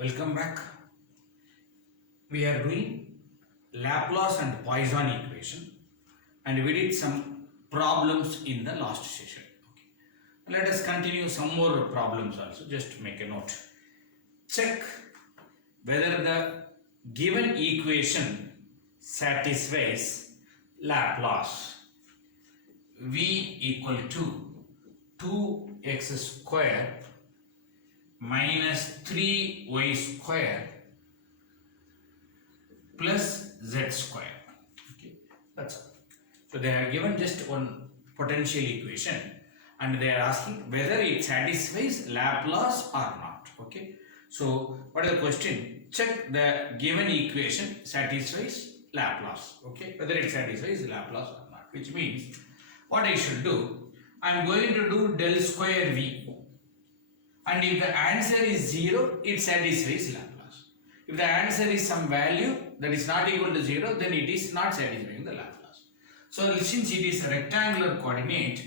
Welcome back. We are doing Laplace and Poisson equation and we did some problems in the last session. Okay. Let us continue some more problems also. Just make a note. Check whether the given equation satisfies Laplace. V equal to 2x square minus 3y square plus z square. Okay, that's all. So they have given just one potential equation and they are asking whether it satisfies Laplace or not. Okay, so what is the question? Check the given equation satisfies Laplace. Okay, whether it satisfies Laplace or not, which means what I should do, I am going to do del square v. And if the answer is 0, it satisfies Laplace. If the answer is some value that is not equal to 0, then it is not satisfying the Laplace. So since it is a rectangular coordinate,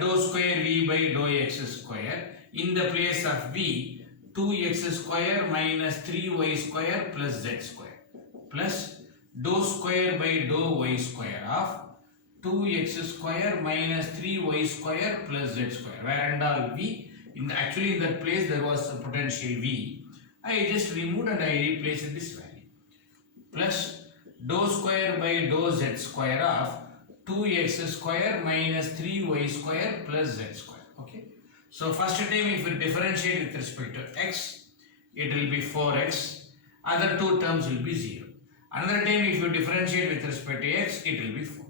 dou square v by dou x square, in the place of v, 2x square minus 3y square plus z square plus dou square by dou y square of 2x square minus 3y square plus z square, where and all v. Actually in that place there was a potential v. I just removed and I replaced this value. Plus dou square by dou z square of 2x square minus 3y square plus z square. Okay. So first time if we differentiate with respect to x, it will be 4x. Other two terms will be 0. Another time if you differentiate with respect to x, it will be 4.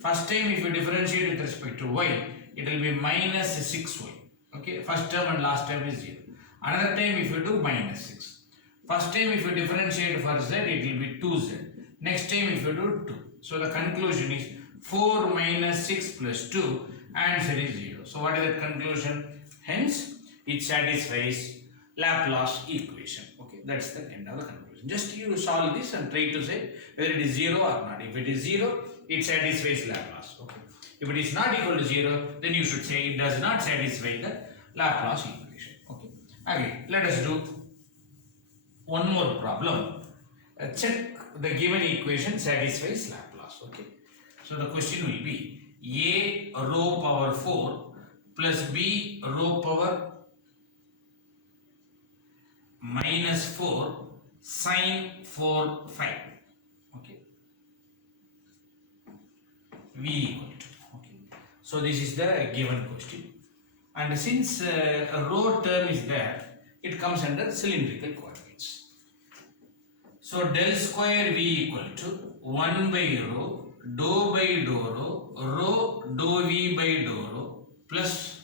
First time if you differentiate with respect to y, it will be minus 6y. Okay, first term and last term is 0. Another time if you do minus 6. First time if you differentiate for z, it will be 2z. Next time if you do 2. So the conclusion is 4 minus 6 plus 2, answer is 0. So what is the conclusion? Hence, it satisfies Laplace equation. Okay, that's the end of the conclusion. Just you solve this and try to say whether it is 0 or not. If it is 0, it satisfies Laplace. Okay. If it is not equal to 0, then you should say it does not satisfy the Laplace equation. Okay. Again, let us do one more problem. Check the given equation satisfies Laplace. Okay. So the question will be a rho power 4 plus b rho power minus 4 sine 4 5. Okay. V equal to. Okay. So this is the given question. And since a rho term is there, it comes under cylindrical coordinates. So del square V equal to 1 by rho, dou by dou rho, rho dou V by dou rho plus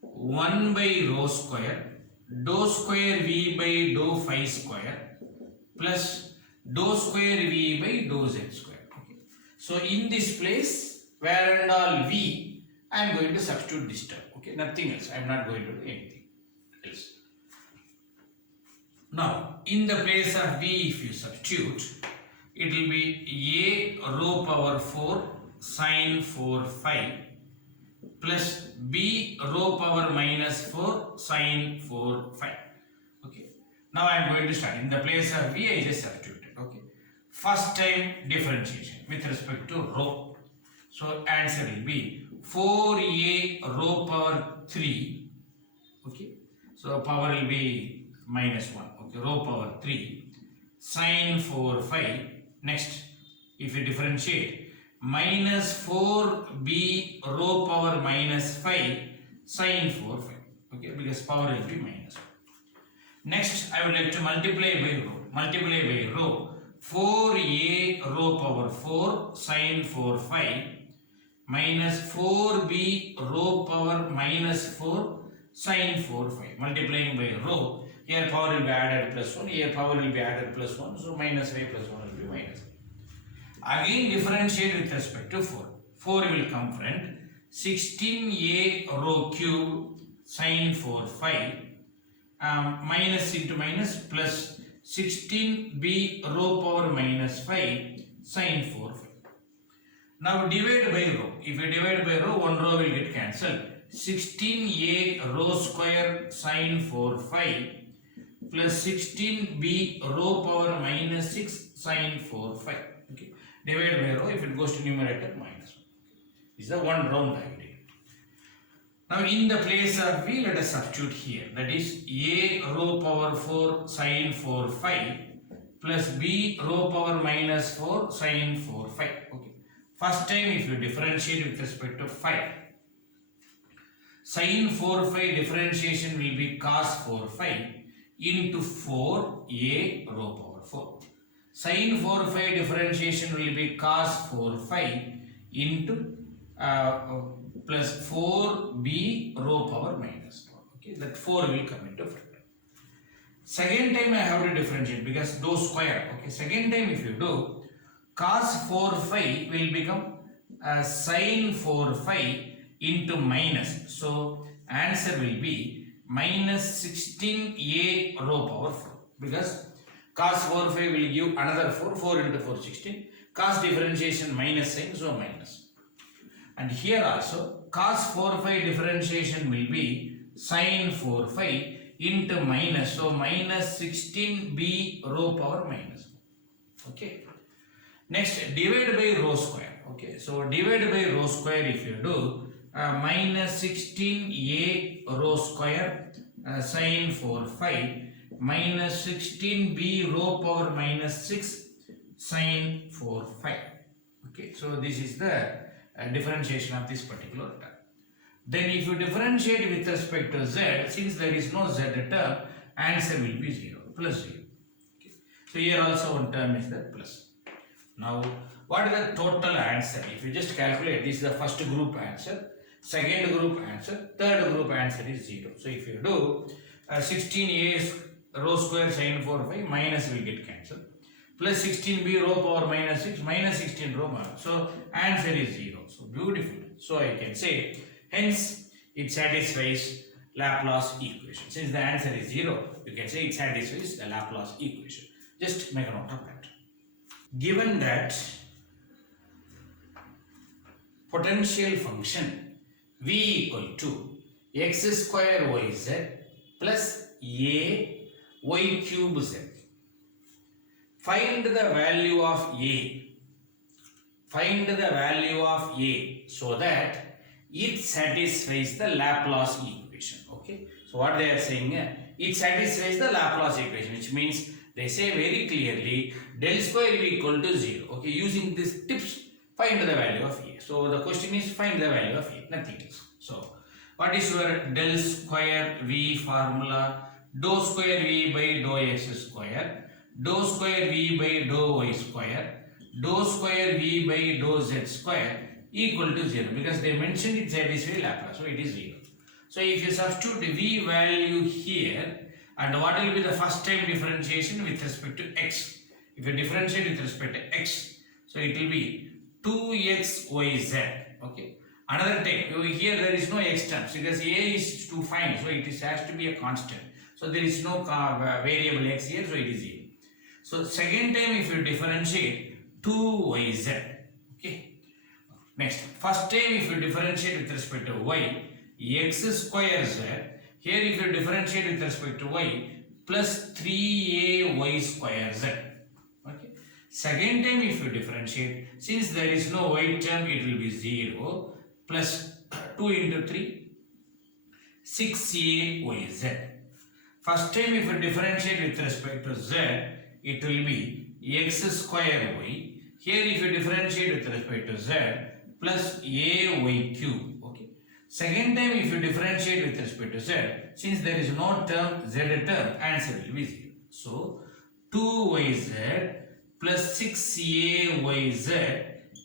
1 by rho square, dou square V by dou phi square plus dou square V by dou z square. Okay. So in this place, where and all V, I am going to substitute this term. Okay, nothing else. I am not going to do anything else. Now, in the place of V, if you substitute, it will be a rho power 4 sine 4 phi plus b rho power minus 4 sine 4 phi. Okay. Now I am going to start. In the place of V, I just substituted. Okay. First time differentiation with respect to rho. So answer will be 4a rho power 3. Okay. So power will be minus 1. Okay. Rho power 3 sine 4 phi. Next, if you differentiate, minus 4b rho power minus 5 sine 4 phi. Okay. Because power will be minus 1. Next, I would like to multiply by rho. Multiply by rho. 4a rho power 4 sine 4 phi minus 4b rho power minus 4 sine 4 phi. Multiplying by rho, here power will be added plus 1, here power will be added plus 1, so minus 5 plus 1 will be minus 5. Again differentiate with respect to 4. 4 will come friend, 16a rho cube sine 4 phi minus into minus plus 16b rho power minus 5 sine 4 phi. Now divide by rho. If you divide by rho, one row will get cancelled. 16a rho square sine 4 phi plus 16b rho power minus 6 sine 4 phi. Okay. Divide by rho, if it goes to numerator, minus 1. This is the one round idea. Now in the place of v, let us substitute here. That is a rho power 4 sine 4 phi plus b rho power minus 4 sine 4 phi. Okay. First time if you differentiate with respect to phi, sine 4 phi differentiation will be cos 4 phi into 4a rho power 4. Sine 4 phi differentiation will be cos 4 phi into plus 4b rho power minus 4. Okay, that 4 will come into front. Second time I have to differentiate because dou square. Okay, second time if you do, cos 4 phi will become sine 4 phi into minus. So answer will be minus 16a rho power 4 because cos 4 phi will give another 4. 4 into 4 16. Cos differentiation minus sign, so minus. And here also cos 4 phi differentiation will be sine 4 phi into minus, so minus 16b rho power minus 1. Okay. Next, divide by rho square. Okay, so divide by rho square if you do, minus 16a rho square sine 4 phi minus 16b rho power minus 6 sine 4 phi. Okay, so this is the differentiation of this particular term. Then if you differentiate with respect to z, since there is no z term, answer will be 0, plus 0. Okay. So here also one term is the plus. Now what is the total answer? If you just calculate, this is the first group answer, second group answer, third group answer is 0. So if you do 16a rho square sine 4 phi, minus will get cancelled, plus 16b rho power minus 6, minus 16 rho minus. So answer is 0. So beautiful. So I can say, hence it satisfies Laplace equation. Since the answer is 0, you can say it satisfies the Laplace equation. Just make a note of that. Given that potential function v equal to x square yz plus a y cube z. Find the value of a. Find the value of a so that it satisfies the Laplace equation. Okay. So what they are saying, it satisfies the Laplace equation, which means they say very clearly del square v equal to 0. Okay. Using these tips, find the value of a. So the question is find the value of a, nothing else. So what is your del square v formula? Dou square v by dou x square, dou square v by dou y square, dou square v by dou z square equal to 0 because they mentioned it satisfies Laplace, so it is 0. So if you substitute v value here, and what will be the first time differentiation with respect to x? If you differentiate with respect to x, so it will be 2xyz. Okay. Another time, here there is no x terms because a is to find, so it has to be a constant. So there is no variable x here, so it is 0. So second time if you differentiate 2yz. Okay. Next, first time if you differentiate with respect to y, x square z. Here if you differentiate with respect to y, plus 3ay square z. Okay. Second time if you differentiate, since there is no y term, it will be 0 plus 2 into 3, 6ayz. First time if you differentiate with respect to z, it will be x square y. Here if you differentiate with respect to z, plus ay cube. Okay. Second time if you differentiate with respect to z, since there is no term z term, answer will be 0. So 2yz plus 6ayz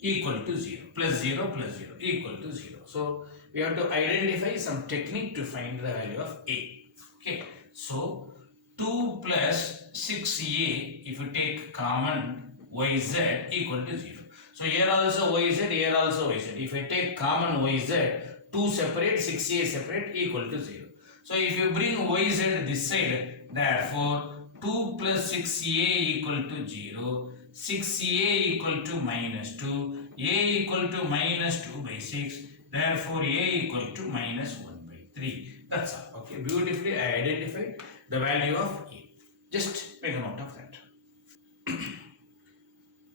equal to 0. Plus 0 equal to 0. So we have to identify some technique to find the value of a. Okay. So 2 plus 6a, if you take common yz equal to 0. So here also yz, here also yz. If I take common yz, 2 separate, 6a separate equal to 0. So if you bring yz this side, therefore 2 plus 6a equal to 0, 6a equal to minus 2, a equal to minus 2 by 6, therefore a equal to minus 1 by 3. That's all. Okay, beautifully I identified the value of a. Just make a note of that.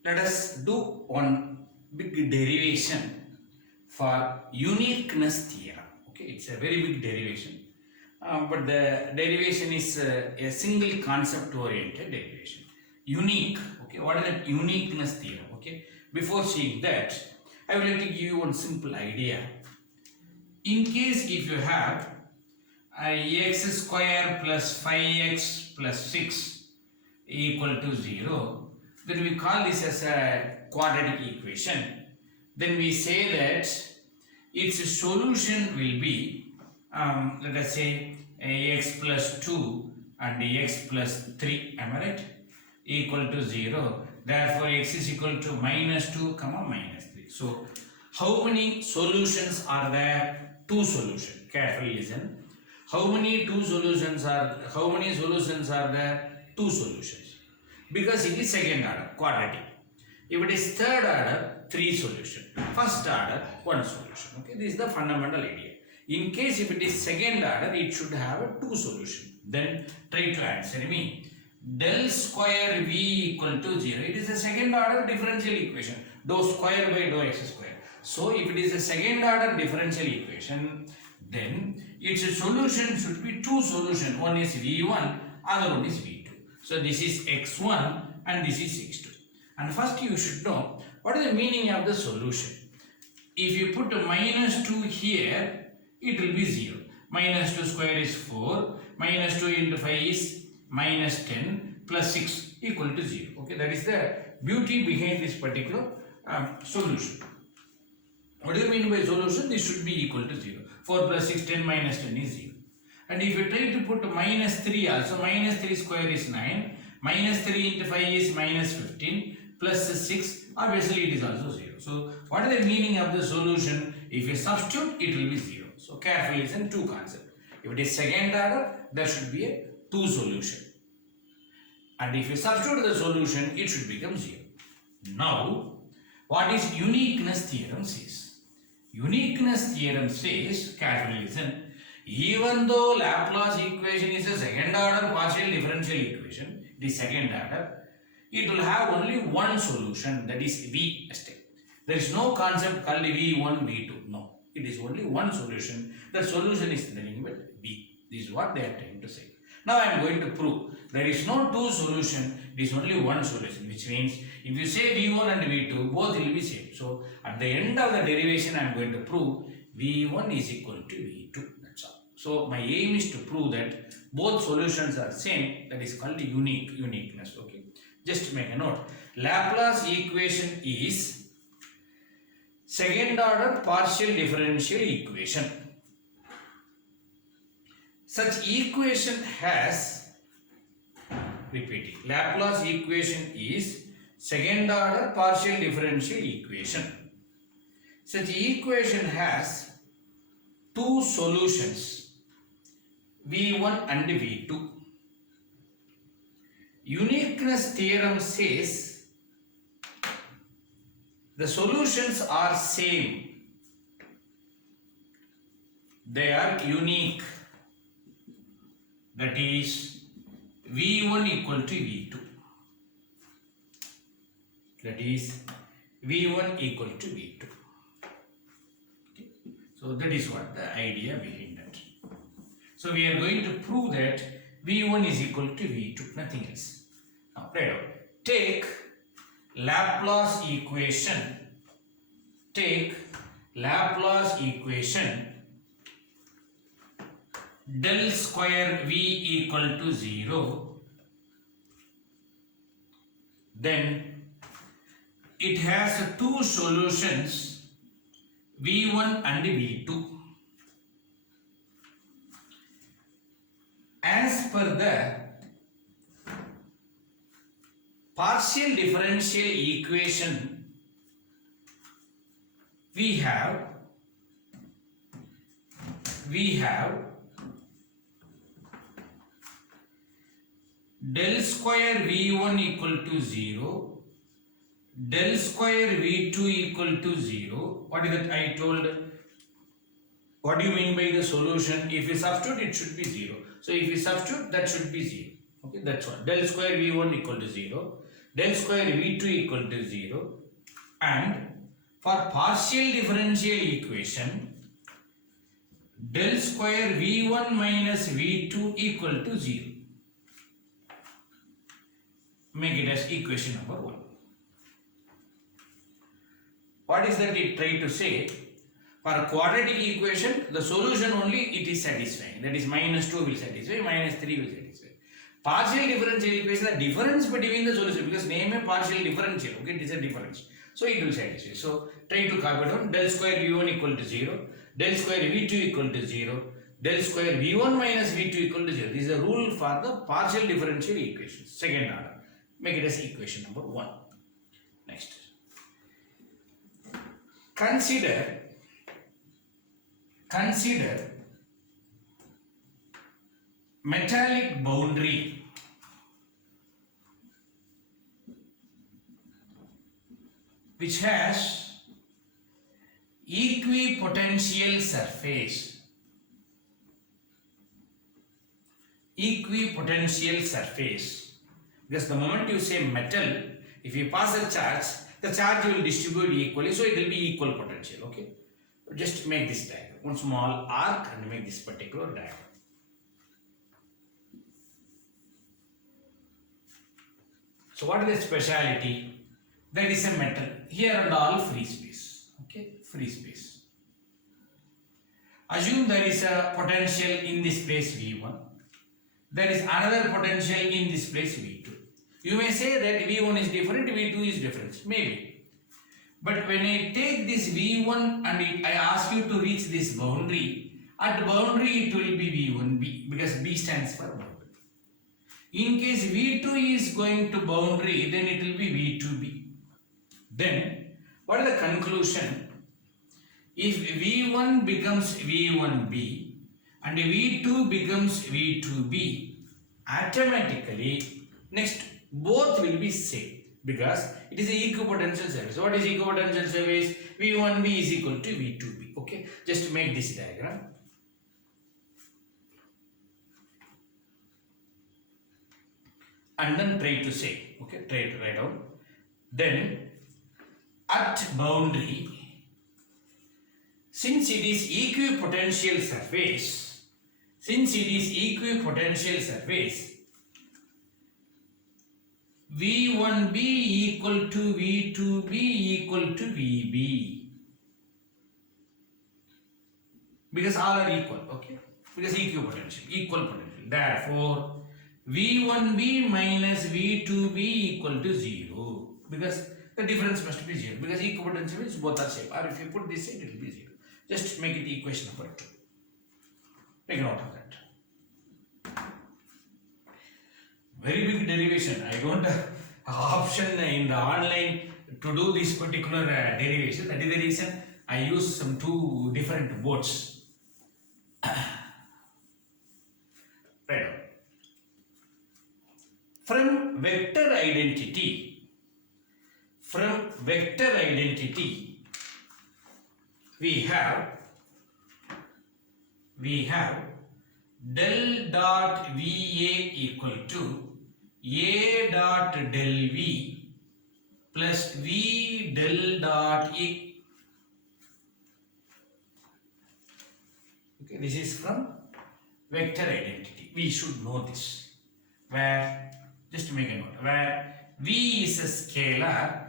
Let us do one big derivation for uniqueness theorem. Okay, it's a very big derivation, but the derivation is a single concept oriented derivation. Unique. Okay, what is that uniqueness theorem? Okay, before seeing that, I would like to give you one simple idea. In case if you have x square plus 5x plus 6 equal to 0, then we call this as a quadratic equation. Then we say that its solution will be, let us say, x plus 2 and x plus 3, am I right? Equal to 0. Therefore, x is equal to minus 2, comma minus 3. So, how many solutions are there? Two solutions. Carefully listen. How many solutions are there? Two solutions. Because it is second order, quadratic. If it is third order, three solutions. First order, one solution. Okay, this is the fundamental idea. In case if it is second order, it should have a two solution. Then try to answer me. Del square v equal to 0. It is a second order differential equation. Dou square by dou x square. So if it is a second order differential equation, then its solution should be two solutions. One is v1, other one is v2. So this is x1 and this is x2. And first you should know what is the meaning of the solution. If you put a minus 2 here, it will be 0. Minus 2 square is 4. Minus 2 into 5 is minus 10 plus 6 equal to 0. Okay, that is the beauty behind this particular solution. What do you mean by solution? This should be equal to 0. 4 plus 6, 10 minus 10 is 0. And if you try to put minus 3 also, minus 3 square is 9. Minus 3 into 5 is minus 15. Plus 6, obviously it is also 0. So, what is the meaning of the solution? If you substitute, it will be 0. So, carefully listen, two concepts. If it is second order, there should be a two solution. And if you substitute the solution, it should become 0. Now, what is uniqueness theorem says? Uniqueness theorem says, carefully listen, even though Laplace equation is a second order partial differential equation, it is second order, it will have only one solution, that is V step. There is no concept called V1, V2. No, it is only one solution. The solution is nothing but V. This is what they are trying to say. Now I am going to prove there is no two solution, it is only one solution, which means if you say V1 and V2, both will be same. So at the end of the derivation, I am going to prove V1 is equal to V2. That's all. So my aim is to prove that both solutions are same. That is called uniqueness. Okay. Just make a note. Laplace equation is second order partial differential equation. Such equation has, repeating, Laplace equation is second order partial differential equation. Such equation has two solutions, V1 and V2. Uniqueness theorem says the solutions are same. They are unique. That is V1 equal to V2. That is V1 equal to V2. Okay. So that is what the idea behind that. So we are going to prove that V1 is equal to V2, nothing else. Now, write out. Take Laplace equation. Take Laplace equation del square V equal to 0. Then it has two solutions, V1 and V2. As per the partial differential equation, we have del square V1 equal to 0, del square V2 equal to 0. What is that I told? What do you mean by the solution? If you substitute, it should be 0. So if you substitute, that should be 0. Okay, that's one. Del square V1 equal to 0. Del square V2 equal to 0. And for partial differential equation, del square V1 minus V2 equal to 0. Make it as equation number 1. What is that it try to say? For a quadratic equation, the solution only it is satisfying. That is minus 2 will satisfy, minus 3 will satisfy. Partial differential equation, the difference between the solution, because name a partial differential, okay, it is a difference. So it will satisfy. So try to copy down del square V1 equal to 0, del square V2 equal to 0, del square V1 minus V2 equal to 0. This is a rule for the partial differential equations, second order. Make it as equation number 1. Next. Consider metallic boundary which has equipotential surface. Equipotential surface. Because the moment you say metal, if you pass a charge, the charge will distribute equally, so it will be equal potential. Okay, just make this diagram, one small arc, and make this particular diagram. So what is the speciality? That is a metal. Here and all free space. Okay, free space. Assume there is a potential in this place V1. There is another potential in this place V2. You may say that V1 is different, V2 is different. Maybe. But when I take this V1 and I ask you to reach this boundary, at boundary it will be V1B, because B stands for boundary. In case V2 is going to boundary, then it will be V2B. Then, what is the conclusion? If V1 becomes V1B and V2 becomes V2B, automatically next both will be same, because it is a equipotential surface. What is equipotential surface? V1B is equal to V2B. Okay, just make this diagram. And then try to say, okay, try to write down. Then at boundary, since it is equipotential surface, V1B equal to V2B equal to VB, because all are equal, okay, because equipotential, equal potential. Therefore, V1B minus V2B equal to 0, because the difference must be 0, because equipotential means both are same, or if you put this side it will be 0. Just make it equation number 2. Make a note of that. Very big derivation. I don't have option in the online to do this particular derivation. That is the reason I use some 2 different boards. Right. From vector identity, we have del dot VA equal to A dot del V plus V del dot A. Okay, this is from vector identity. We should know this. Where, just to make a note, where V is a scalar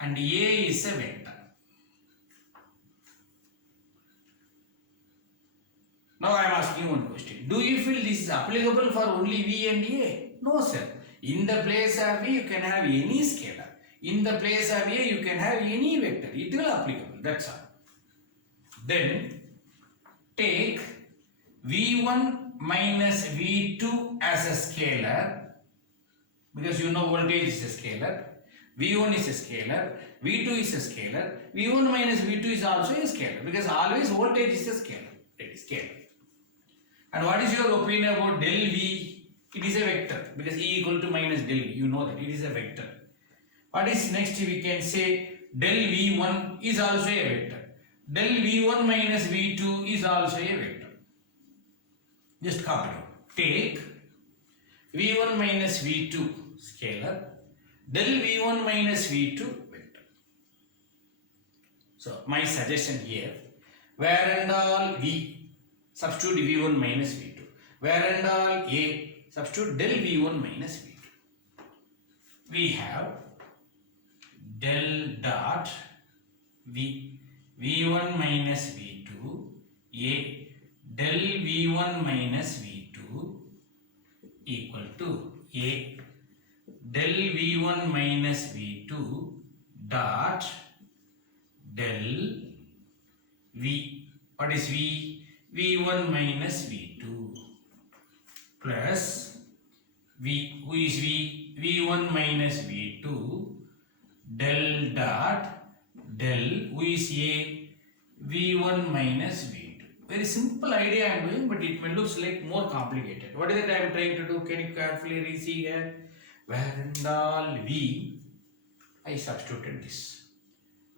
and A is a vector. Now I am asking one question. Do you feel this is applicable for only V and A? No, sir. In the place of V, you can have any scalar. In the place of A, you can have any vector. It will applicable. That's all. Then take V1 minus V2 as a scalar, because you know voltage is a scalar. V1 is a scalar, V2 is a scalar, V1 minus V2 is also a scalar, because always voltage is a scalar. It is scalar. And what is your opinion about del V? It is a vector, because E equal to minus del V. You know that it is a vector. What is next? We can say del V1 is also a vector. Del V1 minus V2 is also a vector. Just copy it. Take v1 minus v2 scalar, del v1 minus v2 vector. So my suggestion here, where and all v, substitute v1 minus v2. Where and all a, substitute del v1 minus v2. We have del dot v1 minus v2 a del v1 minus v2 equal to a del v1 minus v2 dot del v, what is v? v1 minus v2 plus v, who is v? v1 minus v2 del dot del, who is a? v1 minus v2. Very simple idea I am doing, but it may look like more complicated. What is it I am trying to do? Can you carefully see here? Where and all v, I substituted this.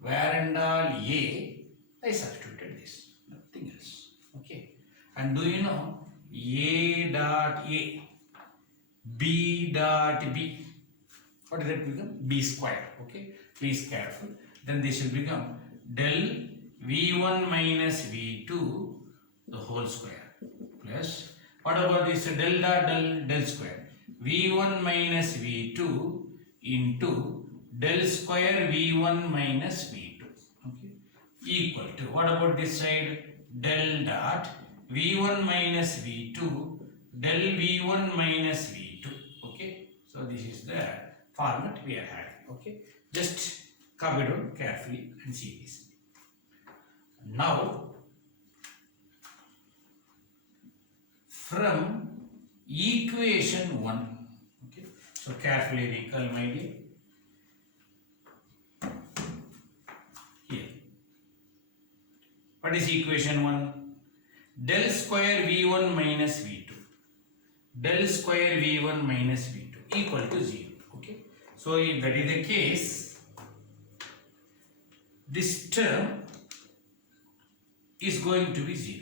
Where and all a, I substituted this. Nothing else. Okay. And do you know a dot a, b dot b, what does it become? B square. Okay. Please careful. Then this will become del v1 minus v2 the whole square plus, what about this del dot del square? v1 minus v2 into del square v1 minus v2. Okay. Equal to, what about this side? Del dot v1 minus v2 del v1 minus v2. Okay. So this is the format we are having. Okay. Just copy it down carefully and see this. Now, from equation 1, okay, so carefully recall my dear. Here, what is equation 1? Del square v1 minus v2, del square v1 minus v2 equal to 0. Okay, so if that is the case, this term is going to be 0.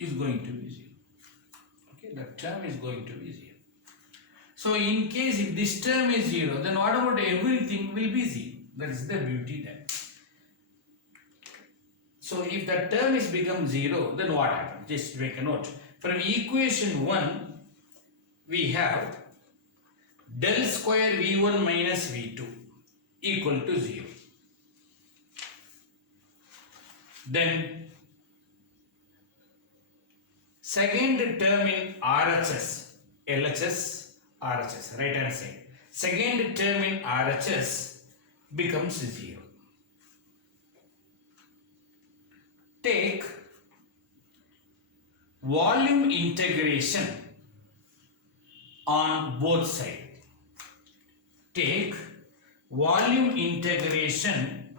Is going to be 0. Okay, the term is going to be 0. So in case if this term is 0, then what about everything will be 0? That is the beauty there. So if the term is become 0, then what happens? Just make a note. From equation 1, we have del square v1 minus v2 equal to 0. Then second term in RHS, LHS, RHS, right hand side. Second term in RHS becomes 0. Take volume integration on both sides. Take volume integration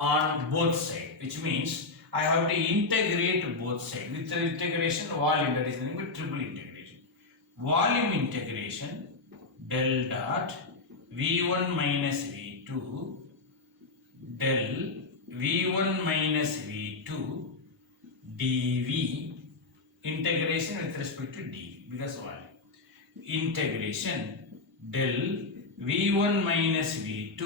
on both sides, which means I have to integrate both sides. With the integration volume, that is nothing but triple integration. Volume integration del dot v1 minus v2 del v1 minus v2 dv, integration with respect to dv because volume. Integration del v1 minus v2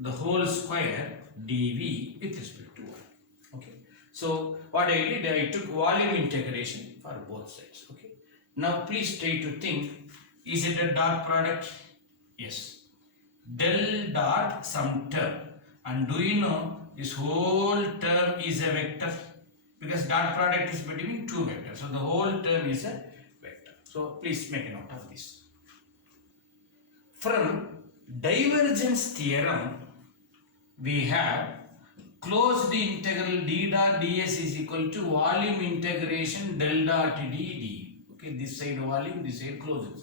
the whole square dv with respect to 1. Okay. So what I did, I took volume integration for both sides. Okay. Now please try to think, is it a dot product? Yes. Del dot some term. And do you know this whole term is a vector? Because dot product is between two vectors. So the whole term is a vector. So please make a note of this. From divergence theorem, we have closed integral d dot ds is equal to volume integration del dot d d. Okay, this side volume, this side closed.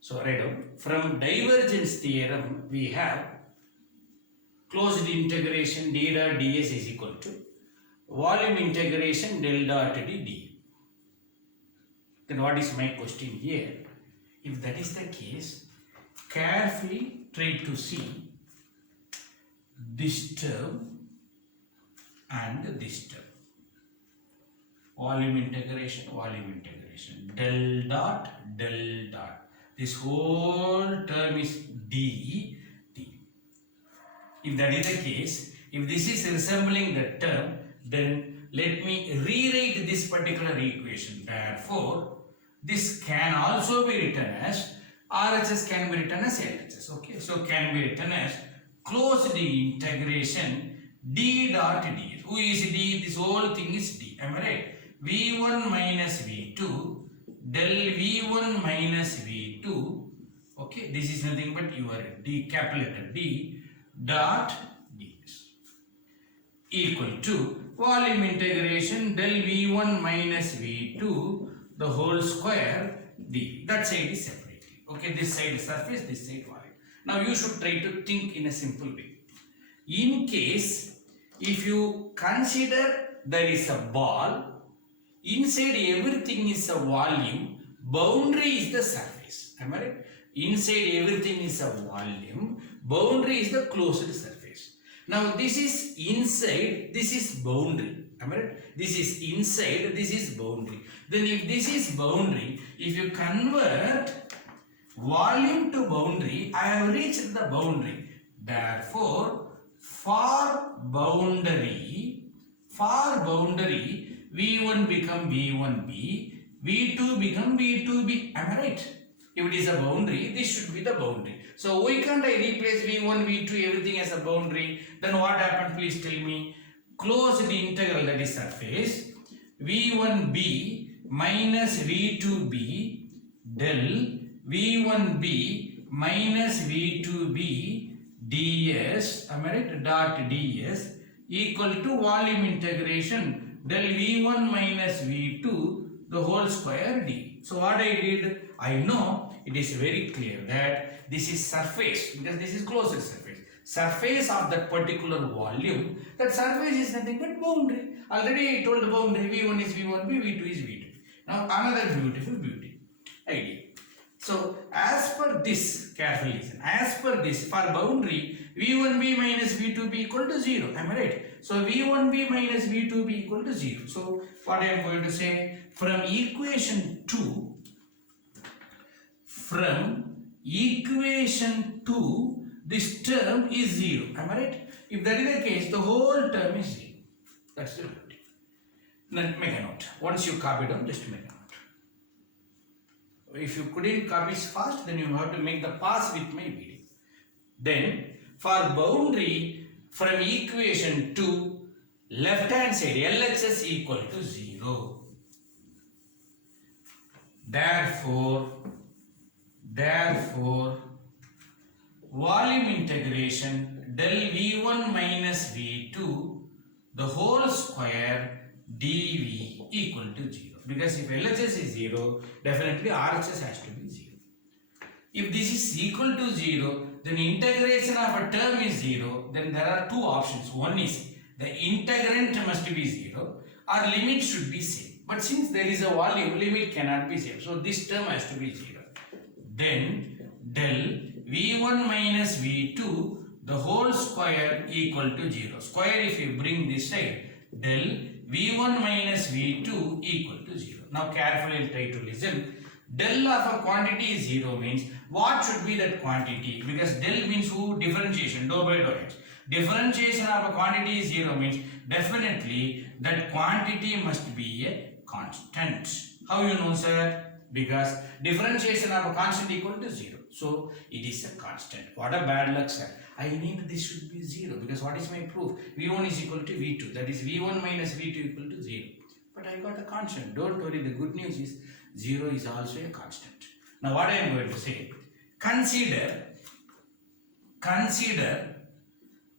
So write down. From divergence theorem, we have closed integration d dot ds is equal to volume integration del dot d d. Then what is my question here? If that is the case, carefully try to see this term and this term. volume integration, del dot, this whole term is d. If that is the case, if this is resembling the term, then let me rewrite this particular equation. Therefore, this can also be written as RHS can be written as LHS. Okay, so can be written as closed integration d dot ds. Who is d? This whole thing is d. Am I right? V1 minus V2 del V1 minus V2. Okay, this is nothing but your d, capital letter D dot ds equal to volume integration del V1 minus V2 the whole square d. That side is separated. Okay, this side is surface, this side volume. Now you should try to think in a simple way. In case if you consider there is a ball, inside everything is a volume, boundary is the surface. Am I right? Inside everything is a volume, boundary is the closed surface. Now this is inside, this is boundary. Am I right? This is inside, this is boundary. Then if this is boundary, if you convert volume to boundary, I have reached the boundary. Therefore, for boundary, V1 become V1b, V2 become V2b. Am I right? If it is a boundary, this should be the boundary. So why can't I replace V1, V2, everything as a boundary? Then what happened? Please tell me. Close the integral, that is surface, V1b minus V2b del V1b minus V2b ds, am I right? Dot ds equal to volume integration del V1 minus V2 the whole square d. So what I did, I know it is very clear that this is surface because this is closed surface. Surface of that particular volume, that surface is nothing but boundary. Already I told the boundary V1 is V1b, V2 is V2. Now another beautiful idea. So as per this, carefully listen, as per this, for boundary, V1b minus V2b equal to 0. Am I right? So V1b minus V2b equal to 0. So what I am going to say, from equation 2, this term is 0. Am I right? If that is the case, the whole term is 0. That's the beauty. Then make a note. Once you copy down, just make a note. If you couldn't copy fast, then you have to make the pass with my video. Then for boundary, from equation 2, left hand side LHS equal to 0. Therefore volume integration del V1 minus V2 the whole square dV equal to 0. Because if LHS is 0, definitely RHS has to be 0. If this is equal to 0, then integration of a term is 0. Then there are two options. One is the integrand must be 0 or limit should be same. But since there is a volume, limit cannot be same. So this term has to be 0. Then del V1 minus V2 the whole square equal to 0. Square if you bring this side, del V1 minus V2 equal to 0. Now carefully try to listen. Del of a quantity is 0 means what should be that quantity? Because del means who? Differentiation, dou by dou x. Differentiation of a quantity is 0 means definitely that quantity must be a constant. How you know, sir? Because differentiation of a constant equal to 0. So it is a constant. What a bad luck, sir. I need this should be 0 because what is my proof? V1 is equal to V2. That is V1 minus V2 equal to 0. But I got a constant. Don't worry. The good news is 0 is also a constant. Now what I am going to say, consider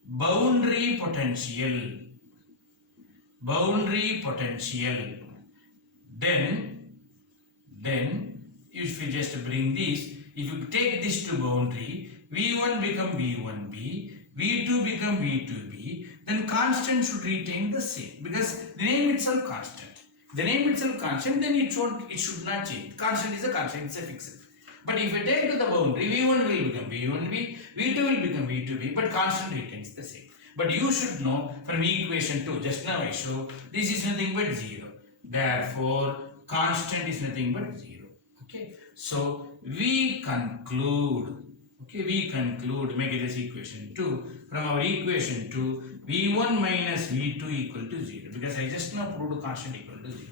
boundary potential. Then if you just bring this, if you take this to boundary, V1 become V1b, V2 become V2b, then constant should retain the same because the name itself constant. The name itself constant, then it should not change. Constant is a constant, it's a fixed. But if you take to the boundary, V1 will become V1b, V2 will become V2b, but constant retains the same. But you should know from equation 2, just now I show, this is nothing but 0. Therefore, constant is nothing but 0. Okay. So, we conclude, okay, make it as equation 2. From our equation 2, V1 minus V2 equal to 0. Because I just now proved constant equal to 0.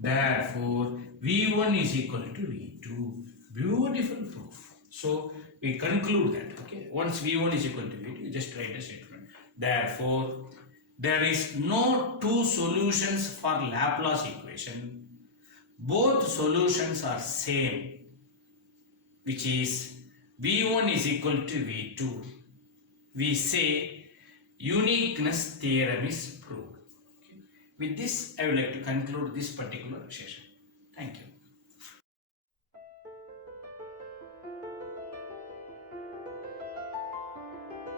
Therefore, V1 is equal to V2. Beautiful proof. So, we conclude that. Okay. Once V1 is equal to V2, you just write a statement. Therefore, there is no two solutions for Laplace equation. Both solutions are same, which is V1 is equal to V2. We say uniqueness theorem is proved. Okay. With this, I would like to conclude this particular session. Thank you.